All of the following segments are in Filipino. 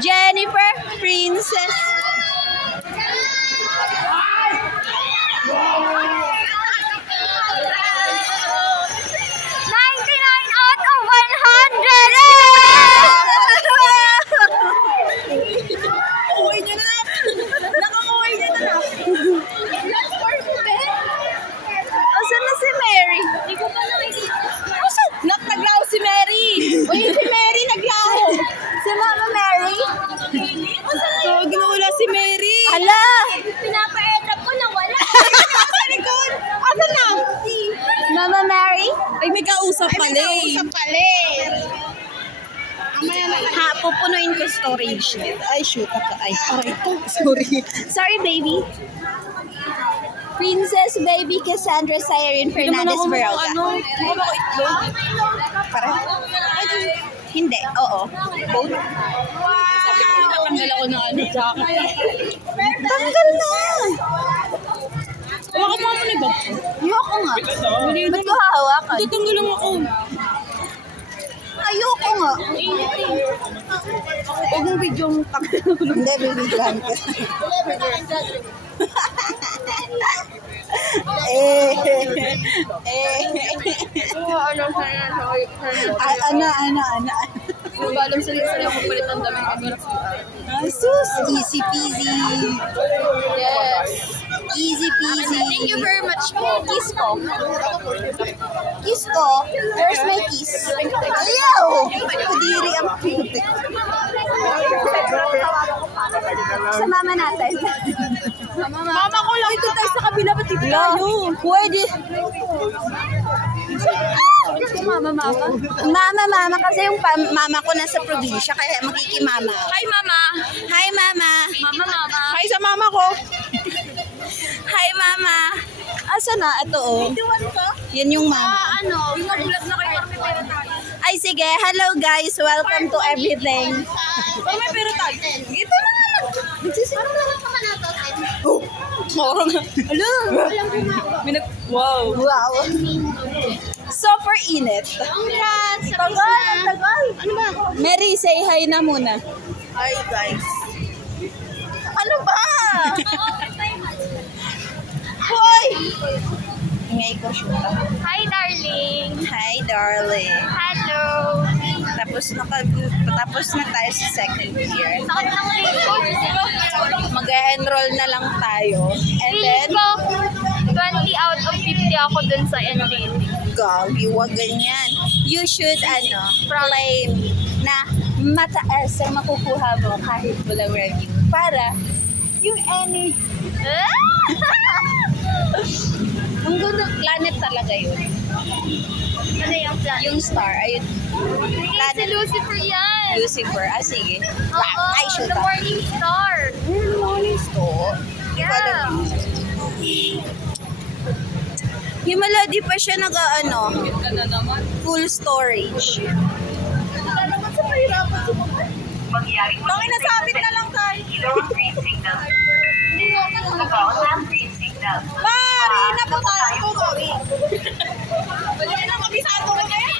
Jennifer, Princess. Uwi niya na. Nakauwi niya na. Asan na si Mary? Hindi ko pa nakikita. Naglaho si Mary. Uy, si Mary naglaho. Si Mama Mary? Huwag na wala si Mary. Ala! Pinapa-edap ko na wala. Sa likod. Asan na? Mama Mary? Ay, may kausap pala eh. May kausap pala eh. Ha, pupunuin ko storage. Ay, shoot ako. Ay, aray ko. Sorry. Sorry, baby. Princess Baby Cassandra Cyrene Fernandez Baroga. Ano ako itlog? Para? Hindi, oo. Both. Sabi ko, natanggal ako ng ano, jacket. Tanggal na! Hawakan mo na ba? Ayoko nga. Ba't ko hahawakan? Tutunggo lang ako. Ayoko nga. Huwag mong video yung Hindi, bibigyan ko. Ano. Ano ba alam sarili ako palit ang damit ko na Sus, easy peasy. Yes. Easy peasy. Thank you very much po. Kiss ko. Kiss ko. Where's my kiss? Ayaw! Kudiri ang puti. Sa mama natin. Mama ko lang ito tayo sa kabila, pati tayo. Pwede. Mama, kasi yung mama ko nasa probinsya, kaya magkikimama. Hi, Mama. Hi, mama. Mama. Hi sa mama ko. Hi, mama. Asa na? Ito, oh. Yan yung mama. Yung nag-vlog na kayo, may pera tayo. Ay, sige. Hello, guys. Welcome to everything. May pera tayo. Ito na. Nagsisimula na naman nato. Oo nga. Hello. Wow. Wow. Super init. Tagal. Ano ba? Mary, say hi na muna. Hi, guys. Ano ba? Hoy! Ingay ko siya. Hi, darling. Hi, darling. Hello. Tapos na tayo sa second year. Sakit ng likod. Mag-enroll na lang tayo. And then, Feeling ko, 20 out of 50 ako dun sa NDT. Gagi, wag ganyan. You should, claim na mataas ang makukuha mo kahit walang review. Para yung energy. Ang ganda, planet talaga yun. Ano yung plan? Yung star, ayun. Si Lucifer yan. Lucifer. Sige. Oo, Ay, shoot. the morning star. Morning star. Yeah. Yung Melody pa siya nag-ano, Ka na naman. full storage. Wala naman sa pahirapan sumunod. Bakit nasabit na lang tayo? Mari, napatay ko, Mari. Wala na kabisado ka kaya.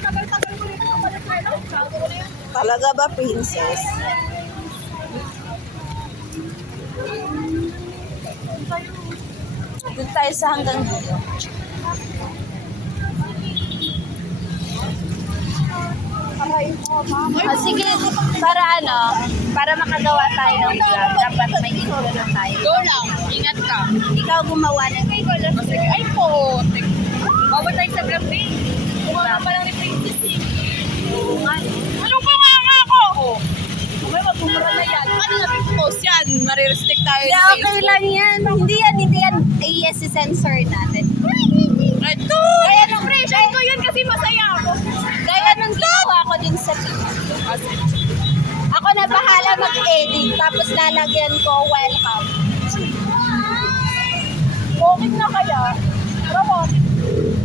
Tagal-tagal ko rin ako balik na ito. Sabi ko na yan. Talaga ba, princess? Doon tayo sa hanggang dito. Sige, para makagawa tayo ng vlog, dapat may intro na tayo. Go lang. Ingat ka. Ikaw gumawa ng Ay po. Bawal tayo sa vlog eh. Kumawa pa lang ni Princess eh. Ano ba nga ako? May magmumura na yan. Paano namin post yan? Marirestrict tayo Hindi, sa okay Facebook. lang yan. Hindi yan. AS sensor natin. Ito! Kaya nung pressure ko yun kasi masaya ako. Gaya nung ginawa ko din sa Ako na bahala mag-edit, tapos lalagyan ko welcome. Walking na kaya? Tara walking.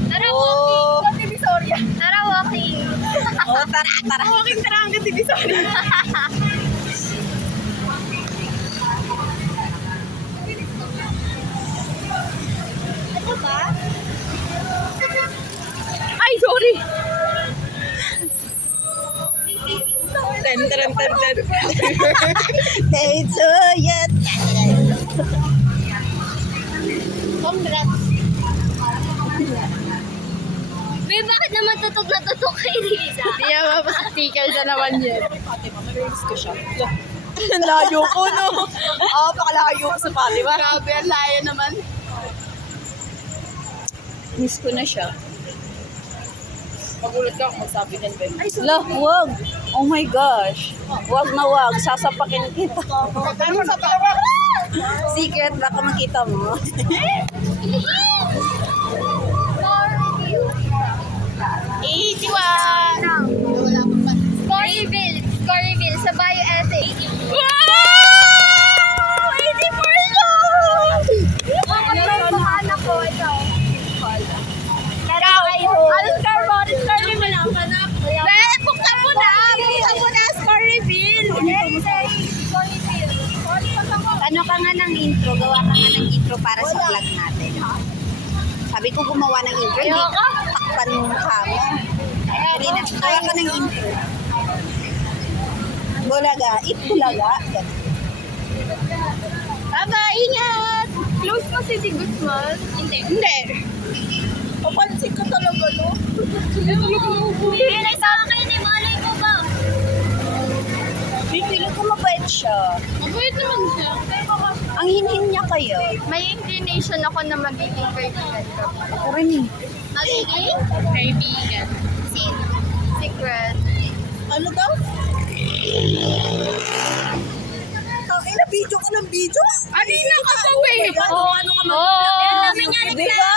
Tara Oh. Sa Divisoria. Tara walking. Oh, tara. Walking tara hanggang Divisoria. Ano ba? Ay, sorry. Tan, tan, tan, tan. Day to you. Congrats. Be, bakit naman tutok na tutok kay Riza? Hindi yan, sticker na naman yan. Layo ko, no? Pakalayo ko sa Fatima. Grabe, ang layo naman. Miss ko na siya. Magulat ka kung magsabi niyan, Ben. La, wag. Oh my gosh. Wag na wag. Sasapakin kita. Secret, baka makita mo. Easy one! Scoryville. Scoryville sa bioethics. Wow! 80%! Ano yung anak ko? Ito. Alas ka mo? Scoryville lang. Ben, buksan mo na! Buksan mo na, Scoryville! Ano ka nga ng intro? Gawa ka nga ng intro para sa vlog natin. Sabi ko gumawa ng intro. Hindi ka takpan mo mukha mo. Dali na. Gawa ka ng intro. Bulaga. Eat bulaga. Bye-bye! Ingat! Close mo si Guzman? Hindi. Hindi. Papansin ka talaga, no? Hindi na sa akin ni malay ko ba? Pipili ko mabait siya. Mabait naman siya. Ang hinhin niya kayo. May inclination ako na magiging kaibigan ko. Ako rin eh. Magiging? Kaibigan. Sino? Secret. Ano daw? Ina, video ko ng video. Alina ka pa, we! Oo, ano ka mag-vlog? Ang dami niya Di ba?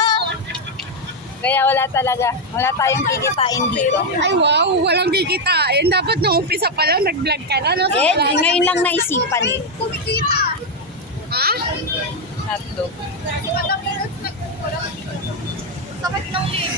Kaya wala talaga. Wala tayong kikitain dito. Ay, wow! Walang kikitain. Dapat nung umpisa pa lang, nag-vlog ka na. No? So, Eh, wala ngayon lang naisipan eh. kumikita. Ha? Hotdog. Sakit ng leg.